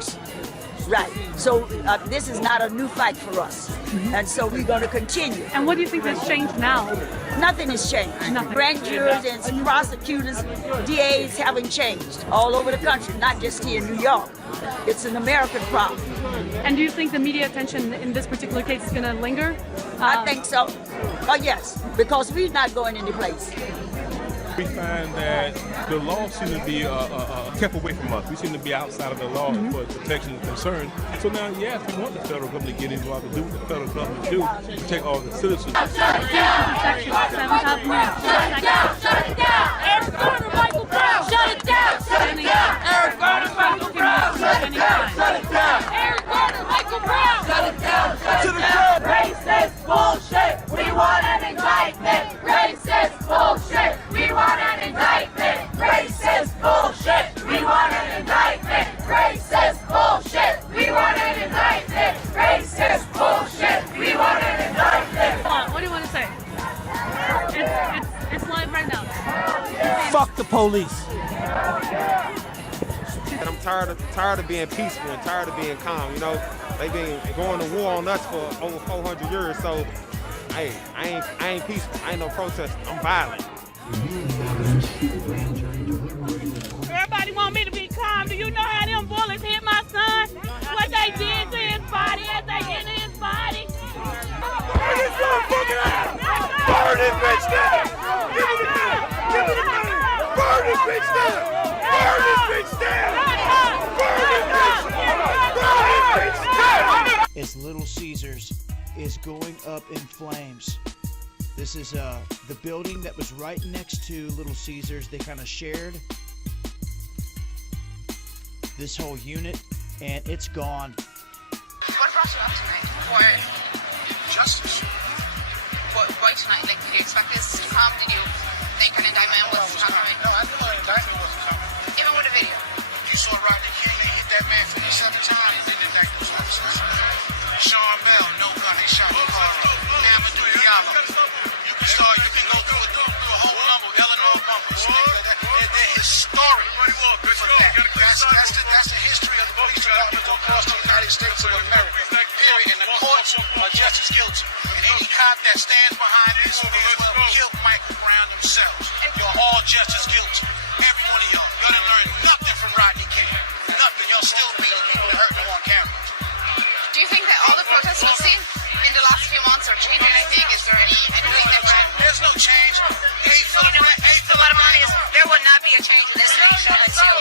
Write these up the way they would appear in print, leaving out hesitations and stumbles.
years. Right. So this is not a new fight for us. And so we're going to continue. And what do you think has changed now? Nothing has changed. Nothing. Grand jurors and prosecutors, DAs haven't changed all over the country, not just here in New York. It's an American problem. And do you think the media attention in this particular case is going to linger? I think so. Oh, yes, because we're not going any place. We find that the law seems to be kept away from us. We seem to be outside of the law as far as protection is concerned. So now, yes, we want the federal government to get involved and do what the federal government do to protect all the citizens. Shut it down! Shut it down! Eric Garner, Michael Brown! Shut it down! Shut it down! Eric Garner, Michael Brown! Shut it down! Shut it down! Eric Garner, Michael Brown! Shut it down! Shut it down! Racist bullshit! We want an indictment! Racist bullshit! We want an indictment! Racist bullshit! We want an indictment! Racist bullshit! We want an indictment! Racist bullshit! We want an indictment! Come on, what do you want to say? It's live right now. Fuck the police. And I'm tired of being peaceful and tired of being calm. You know, they've been going to war on us for over 400 years. So, hey, I ain't peaceful. I ain't no protester. I'm violent. Everybody want me to be calm. Do you know how them bullets hit my son? What they did to his body as they hit his body? Burn this motherfucker out! Burn this bitch down! Give me the gun! Give me the gun! Burn this bitch down! Burn this bitch down! Burn this bitch! Burn this bitch down! As Little Caesars is going up in flames. This is the building that was right next to Little Caesars. They kind of shared this whole unit, and it's gone. What brought you up tonight? For justice. Why tonight? Like, did you expect this to come? Did you think an indictment was coming? No, I knew an indictment wasn't coming. Even with a video. You saw Rodney King hit that man 57 times, and the indictment was coming. Sean Bell, no gun, he shot the car. Amadou Diallo. You can go through a whole number, Eleanor Bumpers. They're historic. That's the history of the police department across the United States of America. Period. And the courts are just as guilty. And any cop that stands behind this will kill Michael Brown themselves. You're all just as guilty. Every one of y'all. You didn't learn nothing from Rodney King. Nothing. Y'all still beating people that hurt them on camera. Do you think that all the protests we've seen in the last few months are changing anything? Is there anything that changed? There's no change. So the bottom line is there will not be a change in this nation until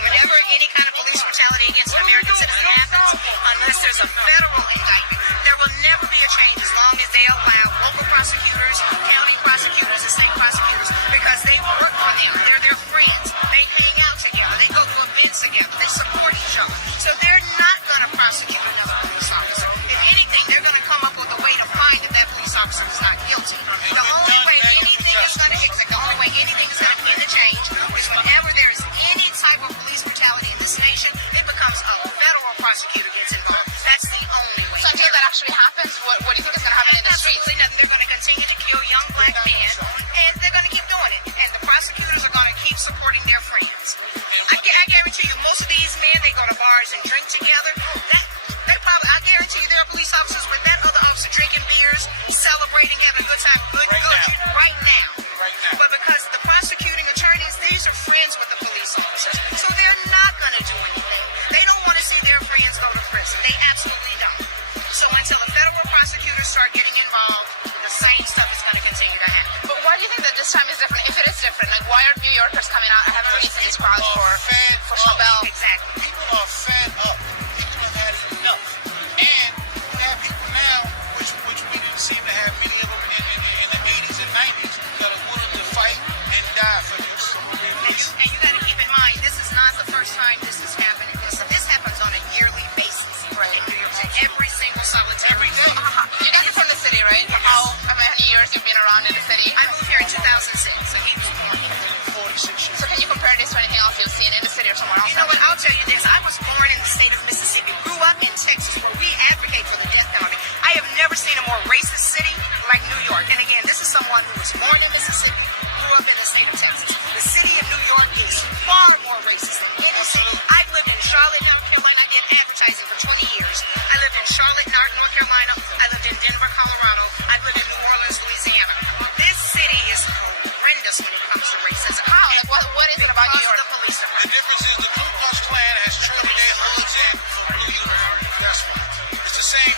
whenever any kind of police brutality against an American citizen happens, unless there's a federal indictment, there will never be a change as long as they allow local prosecutors, county prosecutors, and state prosecutors, because they work for them. They're their friends. They hang out together. They go to events together. They support each other. So they're not going to prosecute another police officer. If anything, they're going to come up with a way to find that police officer is not guilty. The only way anything is going to fix it, the only way anything is going to begin to change is whenever there is any type of police brutality in this nation, it becomes a federal prosecutor gets involved. That's the only way. So until that actually happens, what do you think is going to happen in the streets? Absolutely nothing. They're going to continue to kill young black men, and they're going to keep doing it. And the prosecutors are going to keep supporting their friends. I guarantee you, most of these men, they go to bars and drink together.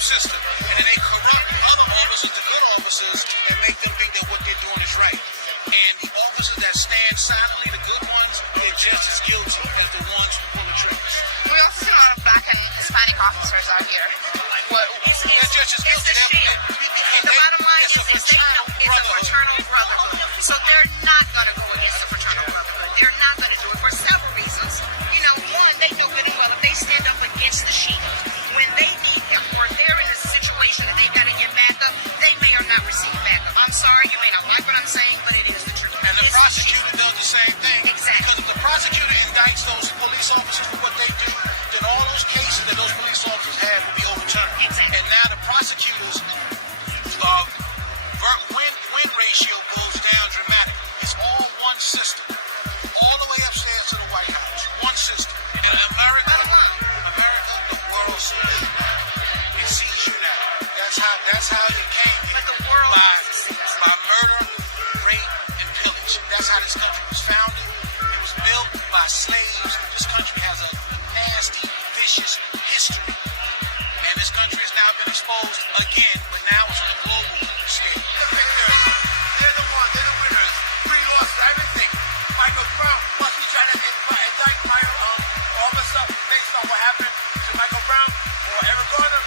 system. And then they corrupt other officers, the good officers, and make them think that what they're doing is right. And the officers that stand silently, the good ones, they're just as guilty as the ones who pull the triggers. We also see a lot of black and Hispanic officers out here. They're just as guilty. It's the shame. And the bottom line is they know it's a fraternal brotherhood. So they're not going to go against the fraternal brotherhood. They're not going to do it for several reasons. You know, one, they know good and well if they stand up against the sheep, when they need help or they're in a situation that they've got to get back up, they may or not receive backup. I'm sorry, you may not like what I'm saying, but it is the truth. And the prosecutor does the same thing. Exactly. Because if the prosecutor indicts those police officers for what they do, then all those cases that those police officers had will be overturned. Exactly. And now the prosecutors' win ratio goes down dramatically. It's all one system. All the way upstairs to the White House. One system. And America, the world sees you now. It sees you now. That's how it came here. But the world by murder, rape, and pillage. That's how this country was founded. It was built by slaves. This country has a nasty, vicious history. And this country has now been exposed again, but now it's on a global scale. The victors, they're the ones, they're the winners. We lost everything. Michael Brown must be trying to indict my officer based on what happened to Michael Brown or Eric Garner.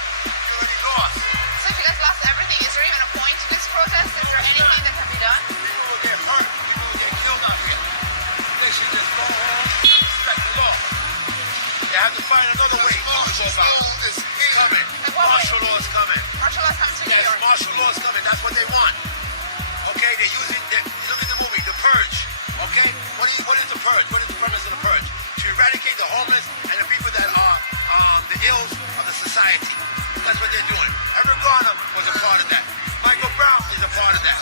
He lost. So if you guys lost everything, is there even a point to this protest? Is there anything that can be done? People will get hurt. People will get killed out here. They should just go home and respect the law. They have to find another way. Martial law is coming. Martial law is coming. Martial law coming to New Yes, York. martial law is coming. That's what they want. Okay, they're using. Look at the movie, The Purge. Okay, what is the purge? What is the purpose of the purge? To eradicate the homeless and the people that are the ills of the society. That's what they're doing. Eric Garner was a part of that. Michael Brown is a part of that.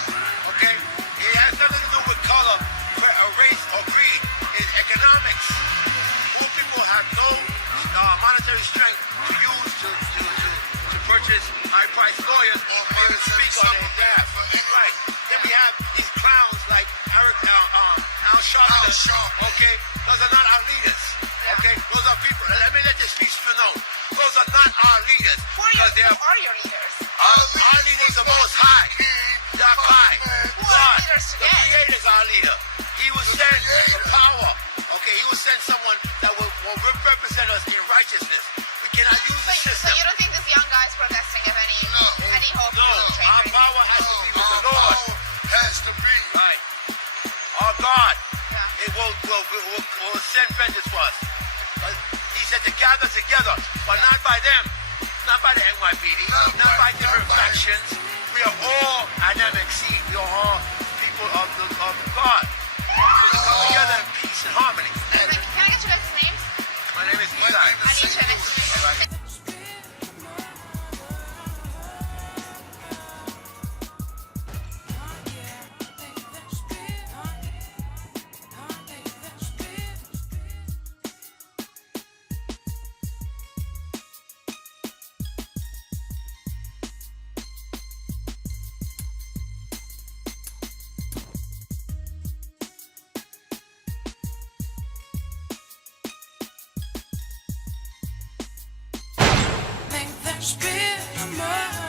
Okay, it has nothing to do with color, race, or creed. It's economics. Poor people have no monetary strength to use to purchase high-priced lawyers or even speak on their behalf. Right. Then we have these clowns like Al Sharpton. Okay, those are not our leaders. Okay, those are people. Let me let this speech be known. Those are not our leaders. Who are your leaders? Our leader is the Most High. High. Who are God, leaders the today? Creator is our leader. He will send the power. Okay, He will send someone that will represent us in righteousness. We cannot use the So system. you don't think these young guys protesting have any hope No, to change our anything? power has to be with the Lord. Has to be. Right. Our God, Yeah. it will send vengeance for us. But He said to gather together, but not by them, not by the NYPD, not by different factions. We are all dynamic seed. We are all people of God. So to come together in peace and harmony. Can I get you guys' names? My name is Eli. Anisha, nice to meet you. Think that spirit of mine